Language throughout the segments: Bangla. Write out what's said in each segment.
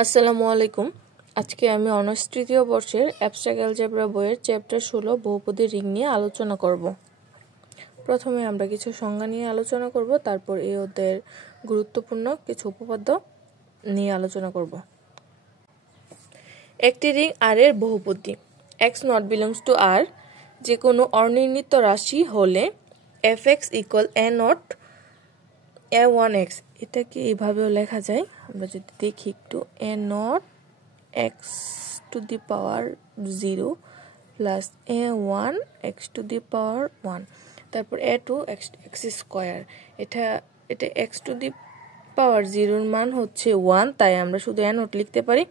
আসসালামু আলাইকুম। আজকে আমি অনার্স তৃতীয় বর্ষের অ্যাবস্ট্রাক্ট অ্যালজেব্রা বইয়ের চ্যাপ্টার 16 বহুপদী রিং নিয়ে আলোচনা করব। প্রথমে আমরা কিছু সংজ্ঞা নিয়ে আলোচনা করব, তারপর এই অধ্যায়ের গুরুত্বপূর্ণ কিছু উপপাদ্য নিয়ে আলোচনা করব। একটি রিং আর এর বহুপদী x not belongs to r যে কোনো অনির্ণিত রাশি হলে fx equal a naught a1x, এটাকে এইভাবেও লেখা যায়। আমরা যদি দেখি একটু, a naught x to the power 0 plus a1 x to the power 1, তারপর a2 x স্কয়ার। এটা x to the power 0 এর মান হচ্ছে 1, তাই আমরা শুধু a naught লিখতে পারি,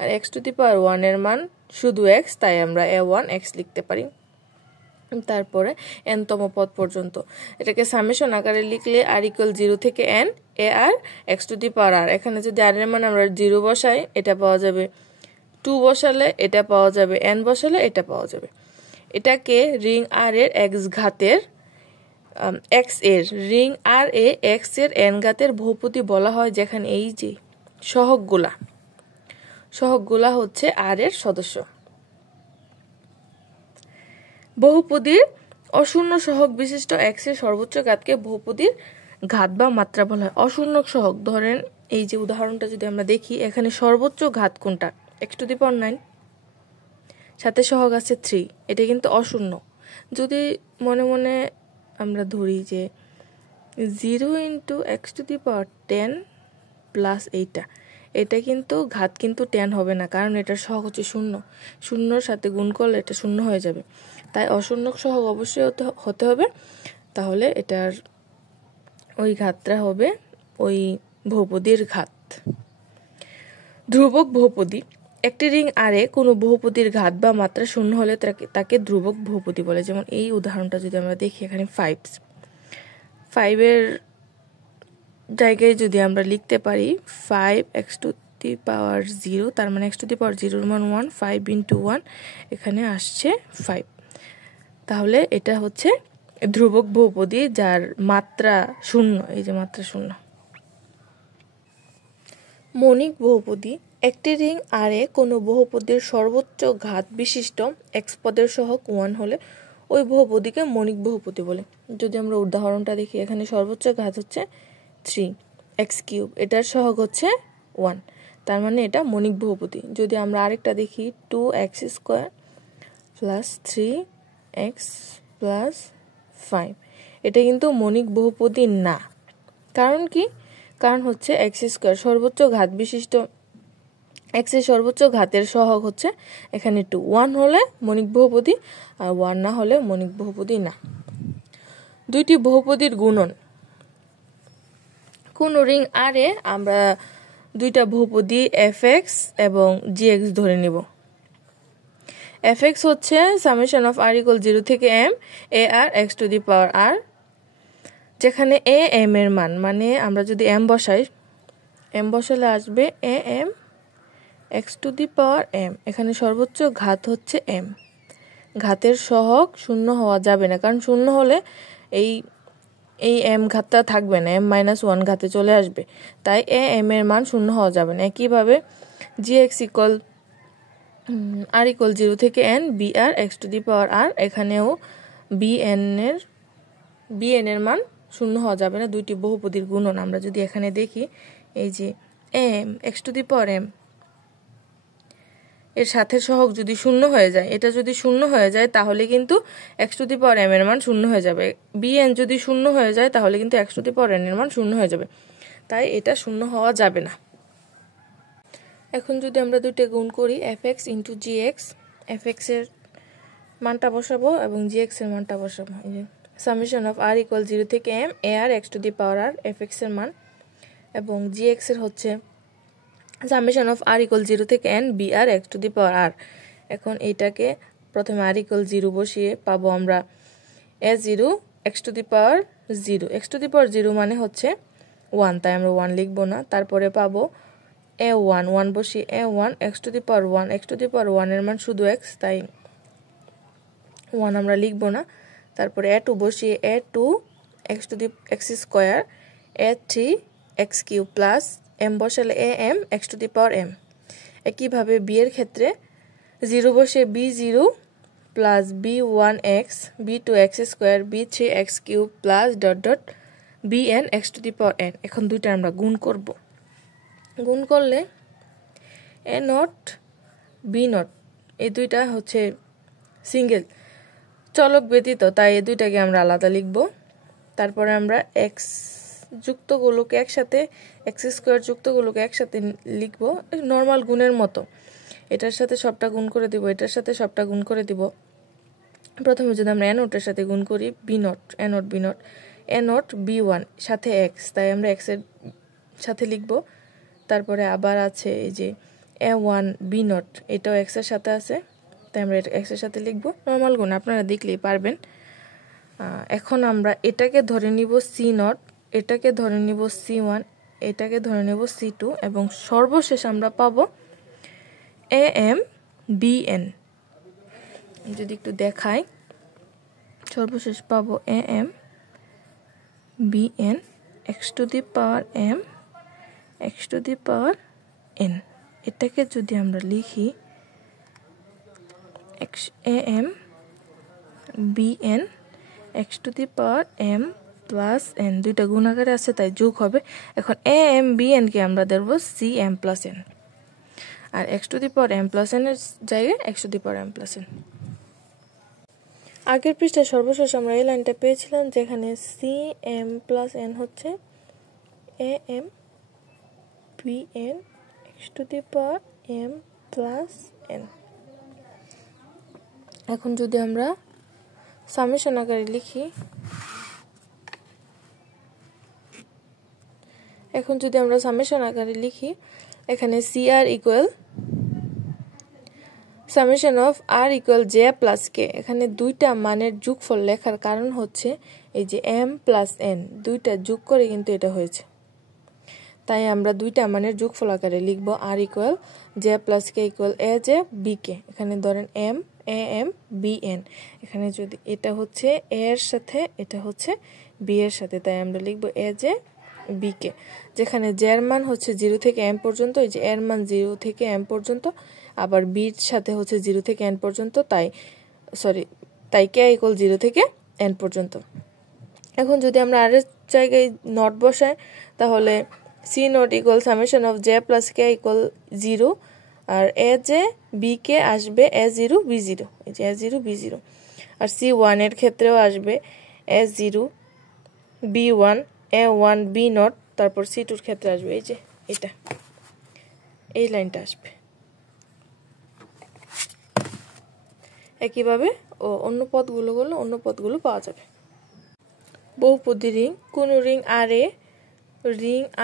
আর x to the power 1 এর মান শুধু x, তাই আমরা a1 x লিখতে পারি। তারপরে n তম পদ পর্যন্ত এটাকে সামেশন আকারে লিখলে r ইকুয়াল 0 থেকে n a r x to the power r। এখানে যদি r এর মান আমরা 0 বসাই এটা পাওয়া যাবে, 2 বসালে এটা পাওয়া যাবে, n বসালে এটা পাওয়া যাবে। এটাকে রিং r এর x ঘাতের x এর রিং r এ x এর n ঘাতের বহুপদী বলা হয়, যেখানে এই যে সহগগুলা হচ্ছে r এর সদস্য। বহুপদীর অশূন্য সহগ বিশিষ্ট x এর সর্বোচ্চ ঘাতকে বহুপদীর ঘাত বা মাত্রা বলা হয়। অশূন্য সহগ, ধরেন এই যে উদাহরণটা যদি আমরা দেখি, এখানে সর্বোচ্চ ঘাত কোনটা? x টু দি পাওয়ার 9, সাথে সহগ আছে 3, এটা কিন্তু অশূন্য। যদি মনে মনে আমরা ধরি যে 0 into x to the power 10 plus এটা কিন্তু ঘাত কিন্তু 10 হবে না, কারণ এটার সহগ হচ্ছে 0, শূন্যর সাথে গুণ করলে এটা 0 হয়ে যাবে। তাই অশূন্য সহগ অবশ্যই হতে হবে, তাহলে এটার ওই ঘাতটা হবে ওই বহুপদীর ঘাত। ধ্রুবক বহুপদী একটি রিং আর এ কোনো বহুপদীর ঘাত বা মাত্রা 0 হলে তাকে ধ্রুবক বহুপদী বলে। যেমন এই উদাহরণটা যদি আমরা দেখি, এখানে 5 এর জায়গায় যদি আমরা লিখতে পারি 5x টু দি পাওয়ার 0, তার মানে x টু দি পাওয়ার 0 এর মান 1, 5 ইন্টু 1 এখানে আসছে 5। তাহলে এটা হচ্ছে ধ্রুবক বহুপদী যার মাত্রা 0, এই যে মাত্রা 0। মণিক বহুপদী একটি রিং আর এ কোনো বহুপদীর সর্বোচ্চ ঘাত বিশিষ্ট x পদের সহগ 1 হলে ওই বহুপদীকে মণিক বহুপদী বলে। যদি আমরা উদাহরণটা দেখি, এখানে সর্বোচ্চ ঘাত হচ্ছে 3x3, এটার সহগ হচ্ছে 1, তার মানে এটা মণিক বহুপদী। যদি আমরা আরেকটা দেখি, 2x square plus 3x plus 5, এটা কিন্তু মণিক বহুপদী না। কারণ কি? কারণ হচ্ছে x স্কয়ার সর্বোচ্চ ঘাত বিশিষ্ট x এর সর্বোচ্চ ঘাতের সহগ হচ্ছে এখানে 2, 1 হলে মণিক বহুপদী, আর 1 না হলে মণিক বহুপদী না। দুইটি বহুপদীর গুণন। কোন রিং আর এ আমরা দুইটা বহুপদী fx এবং gx ধরে নিব। fx হচ্ছে সামেশন অফ r ইকুয়াল 0 থেকে m a r x to the power r, যেখানে a m এর মান, মানে আমরা যদি m বসাই, m বসালে আসবে a m x to the power m। এখানে সর্বোচ্চ ঘাত হচ্ছে m, ঘাতের সহগ 0 হওয়া যাবে না, কারণ 0 হলে এই m ঘাতটা থাকবে না, m-1 ঘাতে চলে আসবে, তাই a m এর মান 0 হওয়া যাবে না। একইভাবে gx ইকুয়াল r ইকুয়াল 0 থেকে n b r x to the power r, এখানেও bn এর মান 0 হওয়া যাবে না। দুইটি বহুপদীর গুণন আমরা যদি এখানে দেখি, এই যে m x to the power m এর সাথে সহগ যদি 0 হয়ে যায়, এটা যদি 0 হয়ে যায় তাহলে কিন্তু x to the power m এর মান 0 হয়ে যাবে। bn যদি 0 হয়ে যায় তাহলে কিন্তু x to the power n এর মান 0 হয়ে যাবে, তাই এটা 0 হওয়া যাবে না। এখন যদি আমরা দুইটা গুণ করি, fx ইন্টু gx, fx এর মানটা বসাবো এবং gx এর মানটা বসাবো। এই যে সামেশন অফ r ইকুয়াল 0 থেকে m a r x to the power r, fx এর মান, এবং gx এর হচ্ছে সামেশন অফ r ইকুয়াল 0 থেকে n b r x to the power r। এখন এইটাকে প্রথমে r ইকুয়াল 0 বসিয়ে পাবো আমরা a0 x to the power 0, x to the power 0 মানে হচ্ছে 1, তাই আমরা 1 লিখবো না। তারপরে পাবো a1, 1 বসিয়ে a1 x to the power 1, x to the power 1 এর মান শুধু x, তাই 1 আমরা লিখবো না। তারপরে a2 বসিয়ে a2 x to the x square a3 x cube plus m বসালে am x to the power m। একইভাবে b এর ক্ষেত্রে 0 বসে b0 plus b1x b2x square b3x cube plus dot dot bn x to the power n। এখন দুইটা আমরা গুণ করব। গুণ করলে a নট b নট এই দুইটা হচ্ছে সিঙ্গেল চলক ব্যতীত, তাই এই দুইটাকে আমরা আলাদা লিখব। তারপরে আমরা x যুক্তগুলোকে একসাথে x স্কোয়ার যুক্তগুলোকে একসাথে লিখব নর্মাল গুণের মতো। এটার সাথে সবটা গুণ করে দিব, এটার সাথে সবটা গুণ করে দিব। প্রথমে যদি আমরা a নটের সাথে গুণ করি b not a not b not a not b1 সাথে x, তাই আমরা x এর সাথে লিখব। তারপরে আবার আছে এই যে a1 b নট, এটাও x এর সাথে আছে, তাই আমরা এটা x এর সাথে লিখব। নর্মাল গুণ আপনারা দেখলেই পারবেন। এখন আমরা এটাকে ধরে নিব c নট, এটাকে ধরে নিব c1, এটাকে ধরে নিব c2 এবং সর্বশেষ আমরা পাবো am bn। যদি একটু দেখাই, সর্বশেষ পাবো am bn x to the power m x to the power n। এটাকে যদি আমরা লিখি am bn x to the power m plus n, দুইটা গুণ আকারে আছে তাই যোগ হবে। এখন am bn কে আমরা দেব cm প্লাস n, আর x to the power m plus n এর জায়গায় x to the power m plus n। আগের পৃষ্ঠায় সর্বশেষ আমরা এই লাইনটা পেয়েছিলাম যেখানে cm প্লাস n হচ্ছে am bn x to the power m plus n। এখন যদি আমরা সামেশন আকারে লিখি, এখানে cr equal summation of r equal j plus k। এখানে দুইটা মানের যোগফল লেখার কারণ হচ্ছে এই যে m প্লাস n দুইটা যোগ করে কিন্তু এটা হয়েছে, তাই আমরা দুইটা মানের যোগফল আকারে লিখব r equal j plus k equal a j b k। এখানে ধরেন m am bn, এখানে যদি এটা হচ্ছে a এর সাথে এটা হচ্ছে b এর সাথে, তাই আমরা লিখব a j b k। যেখানে j এর মান হচ্ছে 0 থেকে m পর্যন্ত, এই যে এর মান 0 থেকে m পর্যন্ত, আবার b এর সাথে হচ্ছে 0 থেকে n পর্যন্ত, তাই k ইকুয়াল 0 থেকে n পর্যন্ত। এখন যদি আমরা আর এর জায়গায় নট বসাই তাহলে c naught equal summation of j plus k equal 0, আর a j b k আসবে a0 b0, এই যে a0 b0। আর c1 এর ক্ষেত্রেও আসবে a0 b1 a1 b not, তারপর c2 এর ক্ষেত্রে আসবে এই যে এটা, এই লাইনটা আসবে। একইভাবে অন্য পদগুলো পাওয়া যাবে। বহুপদী রিং, কোন রিং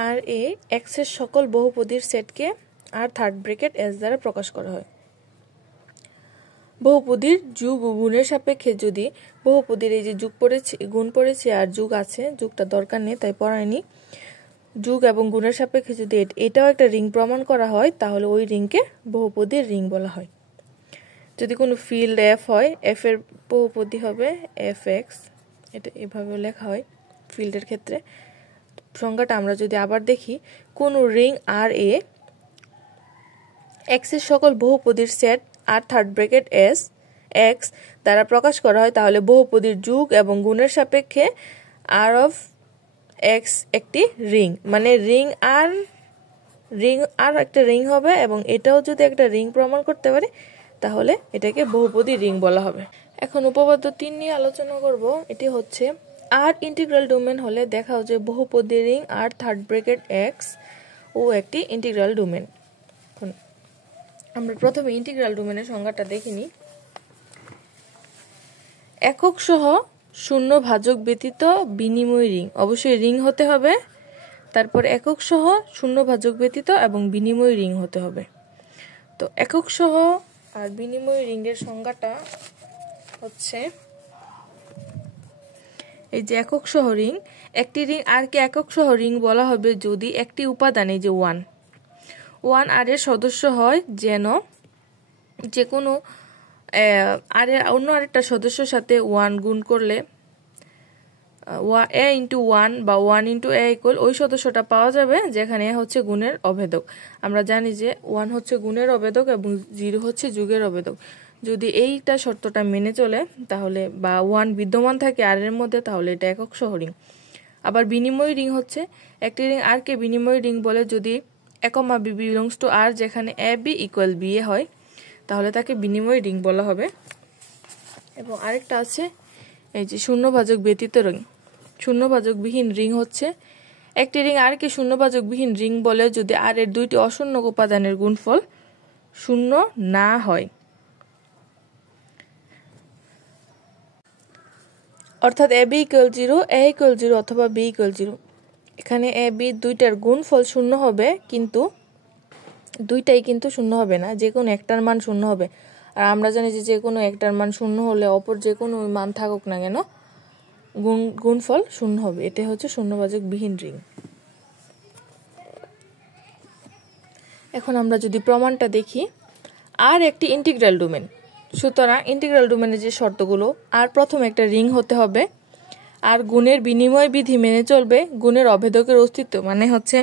আর এ x এর সকল বহুপদীর সেটকে আর থার্ড ব্র্যাকেট s দ্বারা প্রকাশ করা হয়। বহুপদীর যোগ ও গুণের সাপেক্ষে যদি বহুপদীর এই যে যোগ পড়েছে গুণ পড়েছে আর যোগ আছে, যোগটা দরকার নেই তাই পড়ায়নি, যোগ এবং গুণের সাপেক্ষে যদি এটাও একটা রিং প্রমাণ করা হয় তাহলে ওই রিংকে বহুপদীর রিং বলা হয়। যদি কোনো ফিল্ড f হয়, f এর বহুপদী হবে fx, এটা এভাবে লেখা হয় ফিল্ডের ক্ষেত্রে। সংজ্ঞাটা আমরা যদি আবার দেখি, কোন রিং আর এ x এর সকল বহুপদীর সেট আর থার্ড ব্র্যাকেট s x দ্বারা প্রকাশ করা হয় তাহলে বহুপদীর যোগ এবং গুণের সাপেক্ষে r অফ x একটি রিং, মানে রিং আর একটা রিং হবে এবং এটাও যদি একটা রিং প্রমাণ করতে পারে তাহলে এটাকে বহুপদী রিং বলা হবে। এখন উপপাদ্য 3 নিয়ে আলোচনা করব। এটি হচ্ছে আর ইন্টিগ্রাল ডোমেন হলে দেখাও যে বহুপদী ring r third bracket x ও একটি ইন্টিগ্রাল ডোমেন। এখন আমরা প্রথমে ইন্টিগ্রাল ডোমেনের সংজ্ঞাটা দেখিনি। একক সহ শূন্য ভাজক ব্যতীত বিনিময় রিং, অবশ্যই রিং হতে হবে, তারপর একক সহ শূন্য ভাজক ব্যতীত এবং বিনিময় রিং হতে হবে। তো একক সহ আর বিনিময় রিংয়ের সংজ্ঞাটা হচ্ছে এই যে একক সহ রিং, একটি রিং আর কে একক সহ রিং বলা হবে যদি একটি উপাদান এই যে 1 আর এর সদস্য হয়, যেন যে কোনো আর এর অন্য আরেকটা সদস্যের সাথে 1 গুণ করলে এ ইন্টু 1 বা 1 ইন্টু এ ইকুয়াল ওই সদস্যটা পাওয়া যাবে যেখানে হচ্ছে গুণের অভেদক। আমরা জানি যে 1 হচ্ছে গুণের অভেদক এবং 0 হচ্ছে যোগের অভেদক। যদি এইটা শর্তটা মেনে চলে তাহলে বা 1 বিদ্যমান থাকে আর এর মধ্যে তাহলে এটা একক সহ রিং। আবার বিনিময় রিং হচ্ছে একটি রিং আর কে বিনিময় রিং বলে যদি a, b belongs to r যেখানে a b ইকুয়াল b এ হয় তাহলে তাকে বিনিময় রিং বলা হবে। এবং আরেকটা আছে এই যে শূন্যভাজক ব্যতীত রিং। শূন্যভাজকবিহীন রিং হচ্ছে একটি রিং আর কে শূন্যভাজকবিহীন রিং বলে যদি আর এর দুইটি অশূন্য উপাদানের গুণফল শূন্য না হয়, অর্থাৎ a b equal 0, a equal 0 অথবা b ইকুয়াল 0। এখানে a b দুইটার গুণফল শূন্য হবে কিন্তু দুইটাই কিন্তু শূন্য হবে না, যে কোনো একটার মান শূন্য হবে। আর আমরা জানি যে কোনো একটার মান শূন্য হলে অপর যে কোনো মান থাকুক না কেন গুণফল শূন্য হবে। এটা হচ্ছে শূন্যভাজকবিহীন রিং। এখন আমরা যদি প্রমাণটা দেখি, আর একটি ইন্টিগ্রাল ডোমেন। সুতরাং ইন্টিগ্রাল ডোমেনের যে শর্তগুলো, আর প্রথম একটা রিং হতে হবে, আর গুণের বিনিময় বিধি মেনে চলবে, গুণের অভেদকের অস্তিত্ব মানে হচ্ছে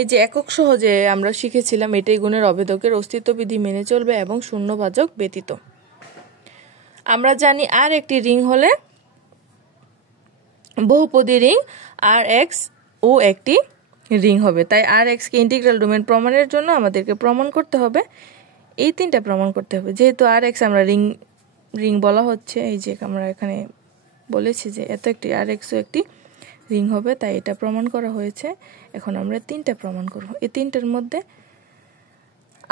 এই যে একক সহ যে আমরা শিখেছিলাম এটাই গুণের অভেদকের অস্তিত্ব বিধি মেনে চলবে এবং শূন্যভাজক ব্যতীত। আমরা জানি আর একটি রিং হলে বহুপদী রিং আর এক্স ও একটি রিং হবে। তাই আর এক্স কে ইন্টিগ্রাল ডোমেন প্রমাণের জন্য আমাদেরকে প্রমাণ করতে হবে, এই তিনটা প্রমাণ করতে হবে। যেহেতু আর এক্স আমরা রিং বলা হচ্ছে, এই যে আমরা এখানে বলেছি যে এত একটি আর এক্সও একটি রিং হবে, তাই এটা প্রমাণ করা হয়েছে। এখন আমরা তিনটা প্রমাণ করব। এই তিনটার মধ্যে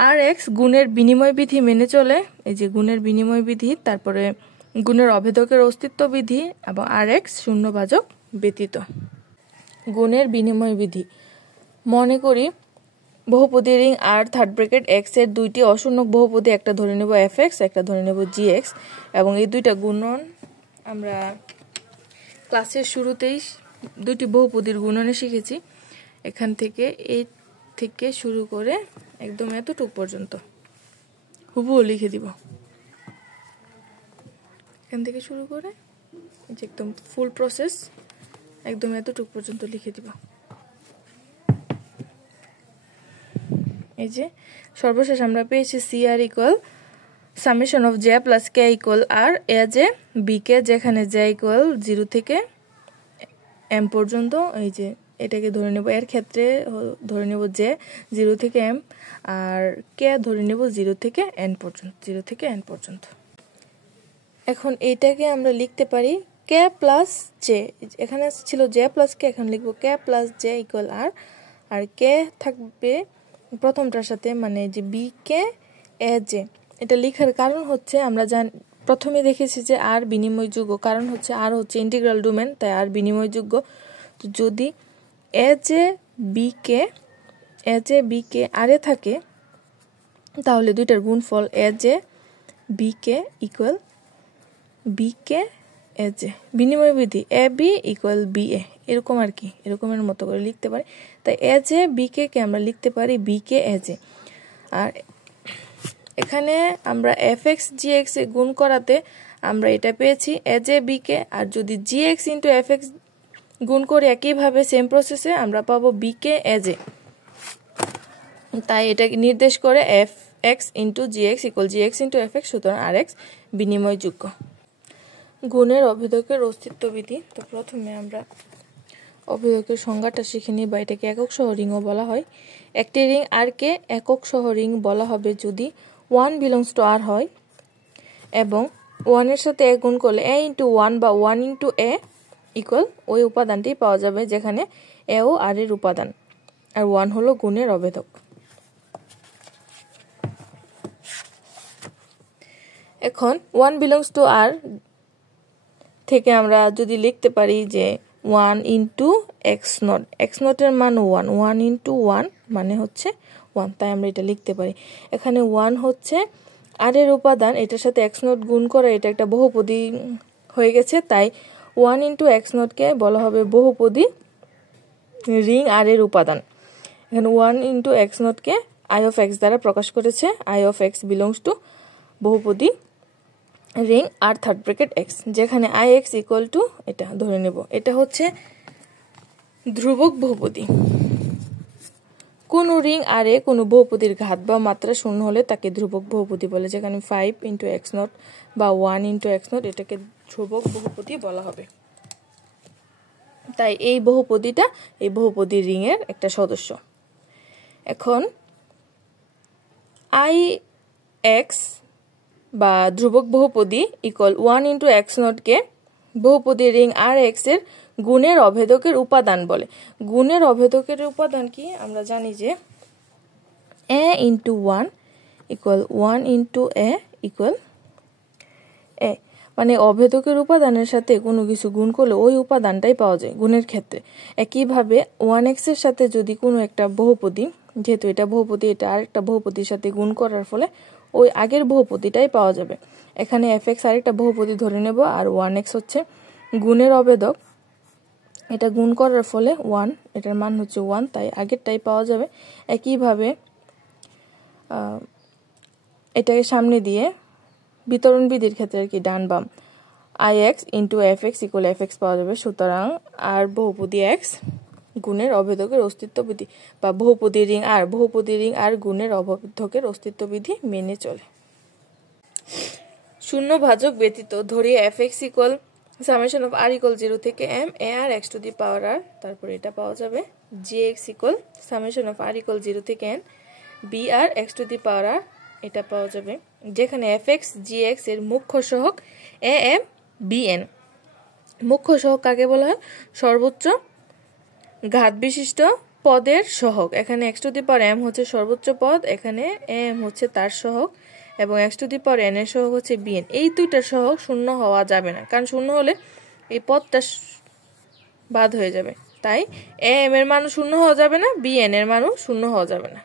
আর এক্স গুণের বিনিময় বিধি মেনে চলে, এই যে গুণের বিনিময় বিধি, তারপরে গুণের অভেদকের অস্তিত্ব বিধি এবং আর এক্স শূন্যভাজক ব্যতীত। গুণের বিনিময় বিধি, মনে করি বহুপদী ring r third bracket x এর দুইটি অশূন্য বহুপদী, একটা ধরে নেব এফ এক্স, একটা ধরে নেব জি এক্স, এবং এই দুইটা গুণন আমরা ক্লাসের শুরুতেই দুইটি বহুপদীর গুণনে শিখেছি। এখান থেকে এই থেকে শুরু করে একদম এতটুকু পর্যন্ত হুবহু লিখে দিব। এখান থেকে শুরু করে যে একদম ফুল প্রসেস একদম এতটুকু পর্যন্ত লিখে দিব। এই যে সর্বশেষ আমরা পেয়েছি c r equal summation of j plus k equal r a j b k, যেখানে জে ইকুয়াল 0 থেকে এম পর্যন্ত। এই যে এটাকে ধরে নেব, এর ক্ষেত্রে ধরে নেব জে 0 থেকে এম, আর কে ধরে নেব 0 থেকে এন পর্যন্ত। এখন এইটাকে আমরা লিখতে পারি কে প্লাস জে, এখানে ছিল জে প্লাস কে, এখন লিখবো কে প্লাস জে ইকুয়াল আর, আর কে থাকবে প্রথমটার সাথে মানে যে বি কে এ জে। এটা লেখার কারণ হচ্ছে আমরা প্রথমে দেখেছি যে আর বিনিময়যোগ্য, কারণ হচ্ছে আর হচ্ছে ইন্টিগ্রাল ডোমেন, তাই আর বিনিময়যোগ্য। তো যদি এ জে বি কে আরে থাকে তাহলে দুইটার গুণফল a j b k equal b k a j. বিনিময় বিধি a b equal b a, এরকম আর কি, এরকমের মতো করে লিখতে পারি। তাই এ জে বি কে আমরা লিখতে পারি বি কে এ জে। আর এখানে আমরা এফ এক্স জি এক্স এ গুণ করাতে আমরা এটা পেয়েছি এ জে বি কে, আর যদি জি এক্স ইন্টু এফ এক্স গুণ করে একইভাবে সেম প্রসেসে আমরা পাবো বি কে এ জে। তাই এটা নির্দেশ করে f x into g x equal g x into f x, সুতরাং আর এক্স বিনিময়যোগ্য। গুণের অভেদকের অস্তিত্ব বিধি। তো প্রথমে আমরা অভেদকের সংজ্ঞাটা শিখে নিই, বা এটাকে একক সহ রিংও বলা হয়। একটি রিং আর কে একক সহ রিং বলা হবে যদি 1 বিলংস টু আর হয় এবং 1 এর সাথে এ গুণ করলে এ ইন্টু 1 বা 1 ইন্টু এ ইকুয়াল ওই উপাদানটি পাওয়া যাবে যেখানে এ ও আর এর উপাদান, আর 1 হলো গুণের অভেদক। এখন 1 বিলংস টু আর থেকে আমরা যদি লিখতে পারি যে 1 ইন্টু এক্স নটের মান 1 ইন্টু 1 মানে হচ্ছে 1, তাই আমরা এটা লিখতে পারি। এখানে 1 হচ্ছে আর এর উপাদান, এটার সাথে এক্স নট গুণ করে এটা একটা বহুপদী হয়ে গেছে, তাই 1 ইন্টু এক্স নটকে বলা হবে বহুপদী রিং আর এর উপাদান। এখানে 1 ইন্টু এক্স নটকে আই অফ এক্স দ্বারা প্রকাশ করেছে, i of x belongs to বহুপদী ring r third bracket x, যেখানে আই এক্স ইকুয়াল টু এটা ধরে নেব, এটা হচ্ছে ধ্রুবক বহুপদী। কোন রিং আর এ কোনো বহুপদীর ঘাত বা মাত্রা শূন্য হলে তাকে ধ্রুবক বহুপদী বলে, যেখানে 5 × x0 বা 1 × x0 এটাকে ধ্রুবক বহুপদী বলা হবে। তাই এই বহুপদীটা এই বহুপদী রিং এর একটা সদস্য। এখন আই এক্স বা ধ্রুবক বহুপদী ইকুয়াল 1 × x0 কে বহুপদী রিং আর এক্স এর গুণের অভেদকের উপাদান বলে। গুণের অভেদকের উপাদান কি আমরা জানি যে a × 1 equal 1 × a equal a, মানে অভেদকের উপাদানের সাথে কোনো কিছু গুণ করলে ওই উপাদানটাই পাওয়া যায় গুণের ক্ষেত্রে। একইভাবে 1x এর সাথে যদি কোনো একটা বহুপদী, যেহেতু এটা বহুপদী, এটা আরেকটা বহুপদীর সাথে গুণ করার ফলে ওই আগের বহুপদীটাই পাওয়া যাবে। এখানে fx আরেকটা বহুপদী ধরে নেব, আর 1x হচ্ছে গুণের অভেদক, এটা গুণ করার ফলে 1, এটার মান হচ্ছে 1, তাই আগেরটাই পাওয়া যাবে। একইভাবে এটাকে সামনে দিয়ে বিতরণ বিধির ক্ষেত্রে আর কি ডান বাম ix × fx ইকুয়াল fx পাওয়া যাবে। সুতরাং আর বহুপদী x গুণের অভেদকের অস্তিত্ব বিধি বা বহুপদী রিং আর গুণের অভেদকের অস্তিত্ব বিধি মেনে চলে। শূন্য ভাজক ব্যতীত ধরি fx equal summation of r equal 0 থেকে m a r x to the power r, তারপর এটা পাওয়া যাবে gx equal summation of r equal 0 থেকে n b r x to the power r, এটা পাওয়া যাবে, যেখানে fx gx এর মুখ্য সহগ am bn। মুখ্য সহগ কাকে বলা হয়? সর্বোচ্চ ঘাত বিশিষ্ট পদের সহগ। এখানে x to the power m হচ্ছে সর্বোচ্চ পদ, এখানে am হচ্ছে তার সহগ, এবং x to the power n এর সহগ হচ্ছে bn। এই দুইটার সহগ শূন্য হওয়া যাবে না, কারণ শূন্য হলে এই পদটা বাদ হয়ে যাবে। তাই am এর মানও শূন্য হওয়া যাবে না, bn এর মানও শূন্য হওয়া যাবে না।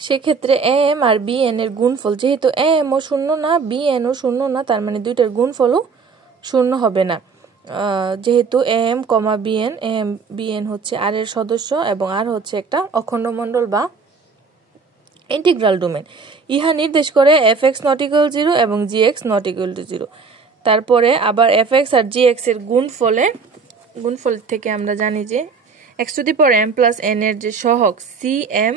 সেক্ষেত্রে am আর bn এর গুণফল, যেহেতু am ও শূন্য না bn ও শূন্য না, তার মানে দুইটার গুণফলও শূন্য হবে না। যেহেতু am, bn, am bn হচ্ছে r এর সদস্য এবং r হচ্ছে একটা অখণ্ড মণ্ডল বা ইন্টিগ্রাল ডোমেন। ইহা নির্দেশ করে fx নট ইকুয়াল 0 এবং gx নট ইকুয়াল টু 0। তারপরে আবার fx আর gx এর গুণফল থেকে আমরা জানি যে x to the power m plus n এর যে সহগ cm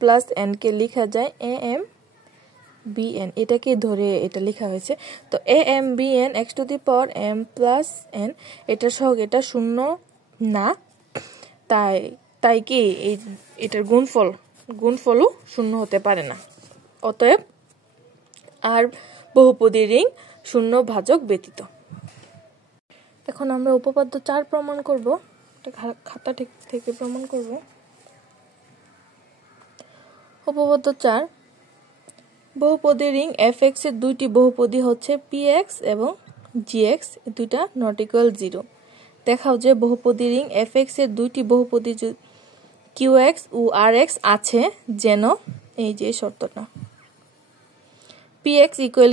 প্লাস n কে লেখা যায় am bn, এটাকে ধরে এটা লেখা হয়েছে। তো am bn x to the power m plus n, এটার সহগ এটা শূন্য না, তাই কি এটার গুণফলও শূন্য হতে পারে না। অতএব আর বহুপদী রিং শূন্য ভাজক ব্যতীত। এখন আমরা উপপাদ্য 4 প্রমাণ করব, খাতা থেকে প্রমাণ করব। উপপাদ্য 4, বহুপদী রিং fx এর দুইটি বহুপদী হচ্ছে px এবং gx, দুইটা নট ইকুয়াল 0। দেখাও যে বহুপদী রিং fx এর দুইটি বহুপদী qx ও rx আছে, যেন এই যে শর্তটা px equal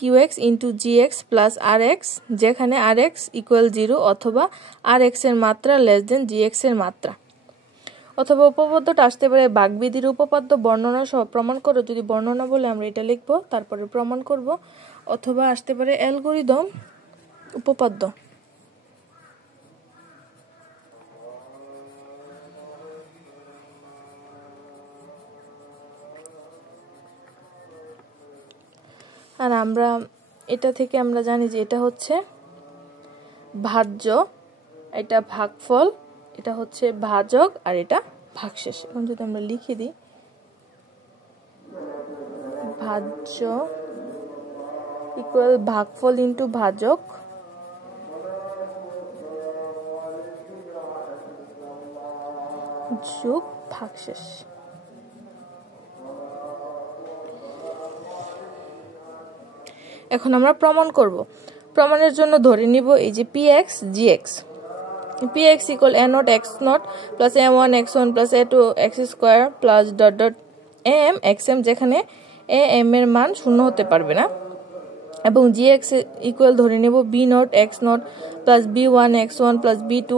qx into gx plus rx, যেখানে rx ইকুয়াল 0 অথবা rx এর মাত্রা লেস দেন gx এর মাত্রা। অথবা উপপাদ্যটা আসতে পারে বাগবিধির উপপাদ্য বর্ণনা সহ প্রমাণ করো, যদি বর্ণনা বলে আমরা এটা লিখবো তারপরে প্রমাণ করব, অথবা আসতে পারে অ্যালগরিদম উপপাদ্য। আর আমরা এটা থেকে আমরা জানি যে এটা হচ্ছে ভাজ্য, এটা ভাগফল, এটা হচ্ছে ভাজক, আর এটা ভাগশেষ। এখন যদি আমরা লিখে দিই ভাজ্য ইকুয়াল ভাগফল ইন্টু ভাজক যোগ ভাগশেষ। এখন আমরা প্রমাণ করব। প্রমাণের জন্য ধরে নিব এই যে px gx, px equal a0 x0 plus m1 x1 plus a2 x square plus dot dot am xm, যেখানে am এর মান শূন্য হতে পারবে না, এবং gx ইকুয়াল ধরে নেব b0 x0 plus b1 x1 plus b2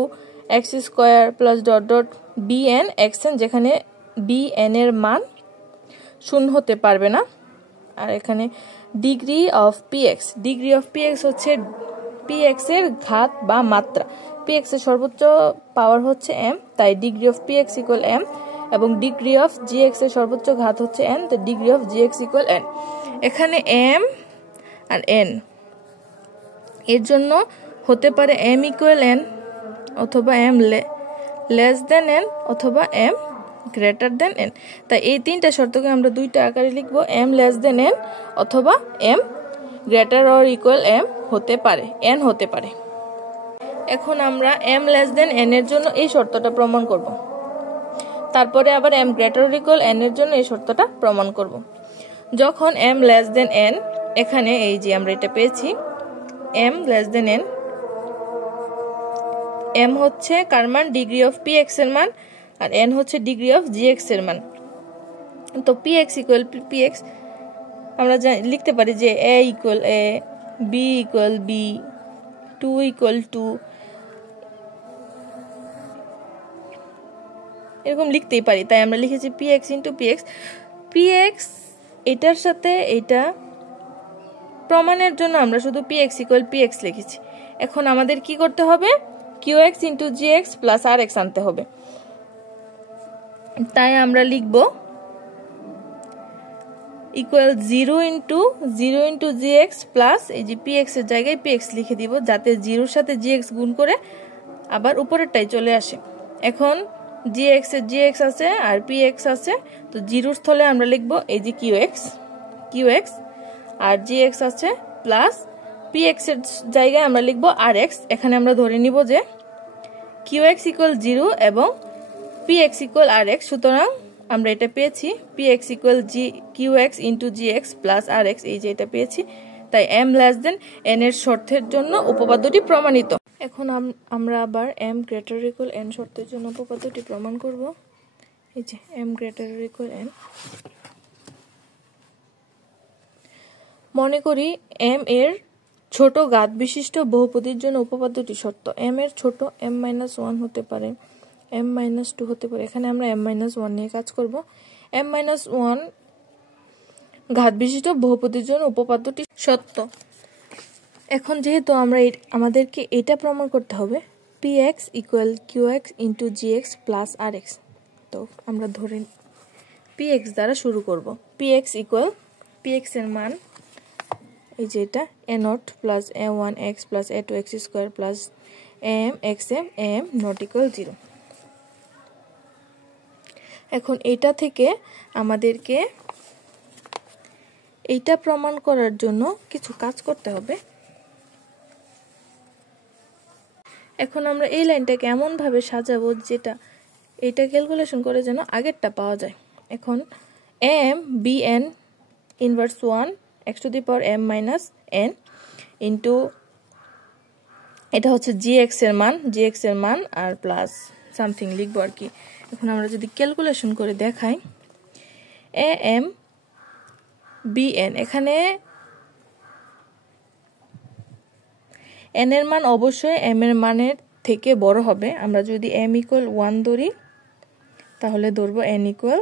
x square plus dot dot bn xn, যেখানে bn এর মান শূন্য হতে পারবে না। আর এখানে ডিগ্রি অফ পিএক্স হচ্ছে পিএক্স এর ঘাত বা মাত্রা। পিএক্স এর সর্বোচ্চ পাওয়ার হচ্ছে এম, তাই degree of p x equal m, এবং ডিগ্রি অফ জিএক্স এর সর্বোচ্চ ঘাত হচ্ছে এন, তো degree of g x equal n. এখানে এম আর এন এর জন্য হতে পারে এম ইকুয়াল এন, অথবা এম লেস দেন এন, অথবা এম গ্রেটার দেন এন। তাই এই তিনটা শর্তকে আমরা দুইটা আকারে লিখব, এম লেস দেন এন, অথবা m greater or equal m হতে পারে, এন হতে পারে। এখন আমরা এম লেস দেন এন এর জন্য এই শর্তটা প্রমাণ করব, তারপরে আবার m greater or equal n এর জন্য এই শর্তটা প্রমাণ করব। যখন এম লেস দেন এন, এখানে এই যে আমরা এটা পেয়েছি m less than n, m হচ্ছে কার মান, ডিগ্রি অফ পি এক্স এর মান, আর এন হচ্ছে ডিগ্রি অফ জি এক্স এর মান। তো p x equal p x আমরা লিখতে পারি যে a equal a, b equal b, 2 equal 2, এরকম লিখতেই পারি। তাই আমরা লিখেছি p x into p x. P x এটার সাথে এটা প্রমাণের জন্য আমরা শুধু p x equal p x লিখেছি। এখন আমাদের কি করতে হবে, Q x into g x plus r x আনতে হবে। তাই আমরা লিখব equal 0 into g x plus, এই যে পি এক্স এর জায়গায় পি এক্স লিখে দিব, যাতে জিরোর সাথে জি এক্স গুণ করে আবার উপরেরটাই চলে আসে। এখন জি এক্স এর জি এক্স আছে আর পি এক্স আছে, তো জিরোর স্থলে আমরা লিখব এই যে কিউ এক্স, আর জি এক্স আছে প্লাস পি এক্স এর জায়গায় আমরা লিখব আর এক্স। এখানে আমরা ধরে নিব যে কিউ এক্স ইকুয়াল 0 এবং p x equal r x, সুতরাং আমরা এটা পেয়েছি p x equal q x into g x plus r x, এই যে এটা পেয়েছি। তাই এম লেস দেন এন এর শর্তের জন্য উপপাদ্যটি প্রমাণিত। এখন আমরা আবার এম গ্রেটার ইকুয়াল এন শর্তের জন্য উপপাদ্যটি প্রমাণ করব। এই যে এম গ্রেটার ইকুয়াল এন, মনে করি এম এর ছোট ঘাত বিশিষ্ট বহুপদীর জন্য উপপাদ্যটি সত্য। এম এর ছোট m-1 হতে পারে, m-2 হতে পারে। এখানে আমরা m-1 নিয়ে কাজ করব। m-1 ঘাত বিশিষ্ট বহুপদীর জন্য উপপাদ্যটি সত্য। এখন যেহেতু আমাদেরকে এটা প্রমাণ করতে হবে px equal qx into gx plus rx, তো আমরা ধরে px দ্বারা শুরু করব। px ইকুয়াল px এর মান এই যে এটা a0 plus a1x plus a2x square plus am am not equal 0। এখন এটা থেকে আমাদেরকে এইটা প্রমাণ করার জন্য কিছু কাজ করতে হবে। এখন আমরা এই লাইনটাকে এমন ভাবে সাজাবো যেটা এটা ক্যালকুলেশন করে যেন আগেরটা পাওয়া যায়। এখন m bn inverse 1 x to the power m minus n into এটা হচ্ছে gx এর মান আর প্লাস সামথিং লিখবো আর কি। এখন আমরা যদি ক্যালকুলেশন করে দেখাই am bn, এখানে n এর মান অবশ্যই m এর মানের থেকে বড় হবে। আমরা যদি m ইকুয়াল 1 ধরি তাহলে ধরবো n ইকুয়াল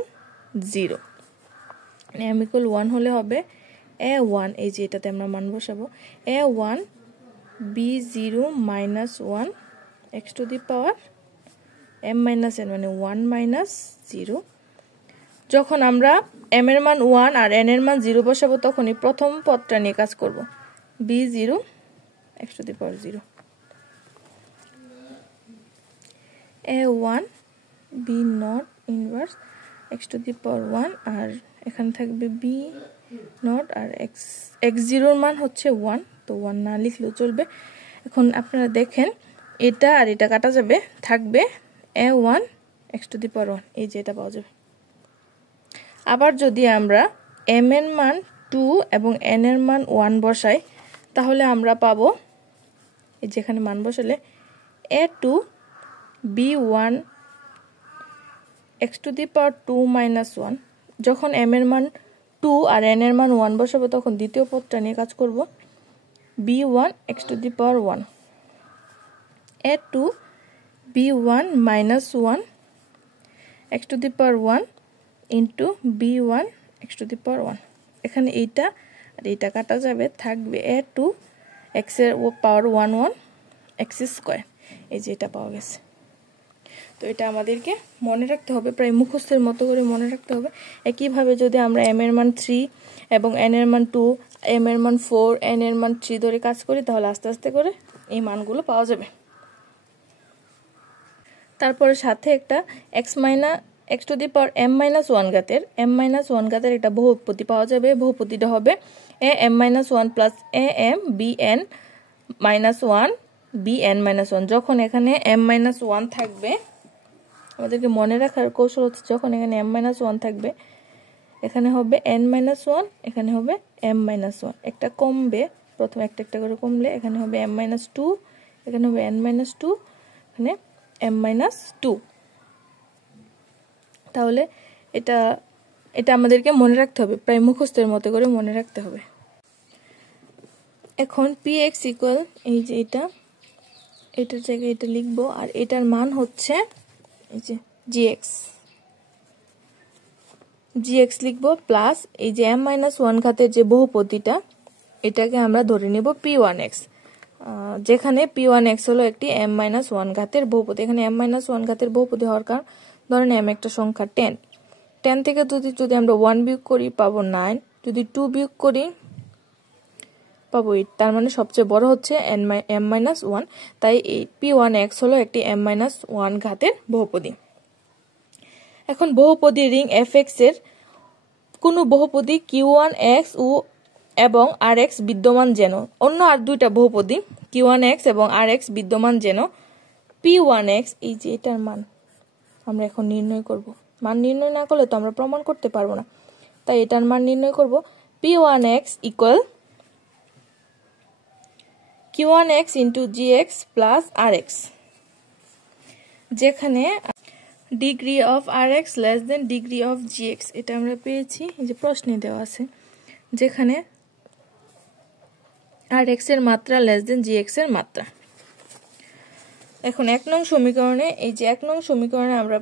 0। m ইকুয়াল 1 হলে হবে a1, এই যে এটাতে আমরা মান বসাবো a1 b0 minus 1 x to the power m minus n, মানে 1 মাইনাস 0। যখন আমরা m এর মান 1 আর n এর মান 0 বসাবো তখন এই প্রথম পদটা নিয়ে কাজ করব, b0 x to the power 0 a1 b not inverse x to the power 1, আর এখানে থাকবে b নট আর x0 এর মান হচ্ছে 1, তো 1 না লিখলেও চলবে। এখন আপনারা দেখেন এটা আর এটা কাটা যাবে, থাকবে a1 x to the power 1, এই যে এটা পাওয়া যাবে। আবার যদি আমরা m এর মান 2 এবং n এর মান 1 বসাই তাহলে আমরা পাবো এই যেখানে মান বসালে a2 b1 x to the power 2 minus 1। যখন m এর মান 2 আর n এর মান 1 বসাবো তখন দ্বিতীয় পদটা নিয়ে কাজ করব, b1 x to the power 1 a2 b1 minus 1 x to the power 1 into b1 x to the power 1 এখানে এইটা আর এইটা কাটা যাবে থাকবে a টু x এর পাওয়ার 1 x স্কয়ার এই যে এটা পাওয়া গেছে তো এটা আমাদেরকে মনে রাখতে হবে প্রায় মুখস্থের মতো করে মনে রাখতে হবে একই ভাবে যদি আমরা m এর মান 3 এবং n এর মান 2 m এর মান 4 n এর মান 3 ধরে কাজ করি তাহলে আস্তে আস্তে করে এই মানগুলো পাওয়া যাবে তারপরে সাথে একটা x to the power m-1 ঘাতের m-1 ঘাতের একটা বহুপদী পাওয়া যাবে বহুপদীটা হবে am-1 plus am bn-1 bn-1 যখন এখানে m-1 থাকবে আমাদেরকে মনে রাখার কৌশল হচ্ছে যখন এখানে m-1 থাকবে এখানে হবে n-1 এখানে হবে m-1 একটা কমবে প্রথমে একটা একটা করে কমলে এখানে হবে m-2 এখানে হবে n-2 এখানে m-2 তাহলে এটা আমাদেরকে মনে রাখতে হবে প্রায় মুখস্থের মতো করে মনে রাখতে হবে এখন px ইকুয়াল এই যে এটার জায়গায় এটা লিখবো আর এটার মান হচ্ছে এই যে gx লিখবো প্লাস এই যে m-1 ঘাতের যে বহুপদীটা এটাকে আমরা ধরে নেব p1x যেখানে p1x হলো একটি m-1 ঘাতের বহুপদী এখানে m-1 ঘাতের বহুপদী হওয়ার কারণ ধরেন m একটা সংখ্যা 10 থেকে যদি আমরা 1 বিয়োগ করি পাবো 9 যদি 2 বিয়োগ করি পাবো 8 তার মানে সবচেয়ে বড় হচ্ছে m-1 তাই এই p1x হলো একটি m-1 ঘাতের বহুপদী এখন বহুপদী রিং fx এর কোন বহুপদী q1x ও এবং rx বিদ্যমান যেন অন্য আর দুইটা বহুপদী q1x এবং rx বিদ্যমান যেন p1x এই যে এটার মান আমরা এখন নির্ণয় করব মান নির্ণয় না করলে তো আমরা প্রমাণ করতে পারবো না তাই এটার মান নির্ণয় করব p1x equal q1x into gx plus rx যেখানে degree of rx less than degree of gx এটা আমরা পেয়েছি এই যে প্রশ্নে দেওয়া আছে যেখানে rx এর মাত্রা less than gx এর মাত্রা এখন 1 নং সমীকরণে এই যে 1 নং সমীকরণে আমরা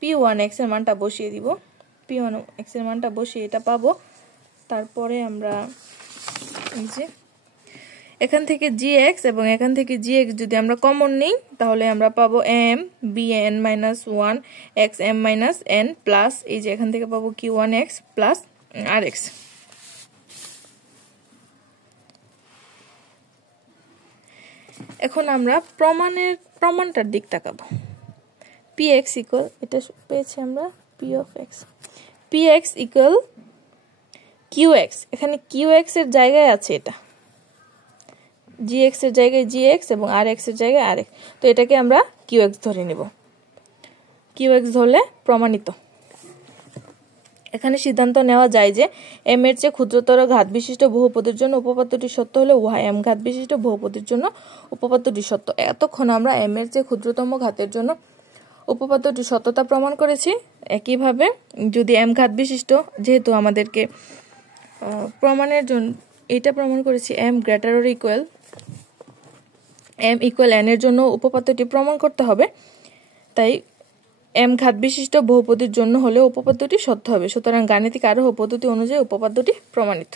p1x এর মানটা বসিয়ে দিব p1x এর মানটা বসিয়ে এটা পাবো তারপরে আমরা এই যে এখান থেকে gx এবং এখান থেকে gx যদি আমরা কমন নেই তাহলে আমরা পাবো m bn-1 x m-n plus এই যে এখান থেকে পাবো q1x প্লাস rx এখন আমরা প্রমাণটার দিক তাকাবো px ইকুয়াল এটা পেয়েছি আমরা p of x px equal qx এখানে qx এর জায়গায় আছে এটা gx এর জায়গায় gx এবং rx এর জায়গায় rx তো এটাকে আমরা qx ধরে নিব qx ধরলে প্রমাণিত এখানে সিদ্ধান্ত নেওয়া যায় যে m এর চেয়ে ক্ষুদ্রতর ঘাত বিশিষ্ট বহুপদীর জন্য উপপাদ্যটি সত্য হলে উহা m ঘাত বিশিষ্ট বহুপদীর জন্য উপপাদ্যটি সত্য এতক্ষণ আমরা m এর চেয়ে ক্ষুদ্রতম ঘাতের জন্য উপপাদ্যটি সত্যতা প্রমাণ করেছি একই ভাবে যদি m ঘাত বিশিষ্ট যেহেতু আমাদেরকে প্রমাণের জন্য এটা প্রমাণ করেছি m greater or equal m equal n এর জন্য উপপাদ্যটি প্রমাণ করতে হবে তাই m ঘাত বিশিষ্ট বহুপদীর জন্য হলে উপপাদ্যটি সত্য হবে সুতরাং গাণিতিক আরোহ পদ্ধতি অনুযায়ী উপপাদ্যটি প্রমাণিত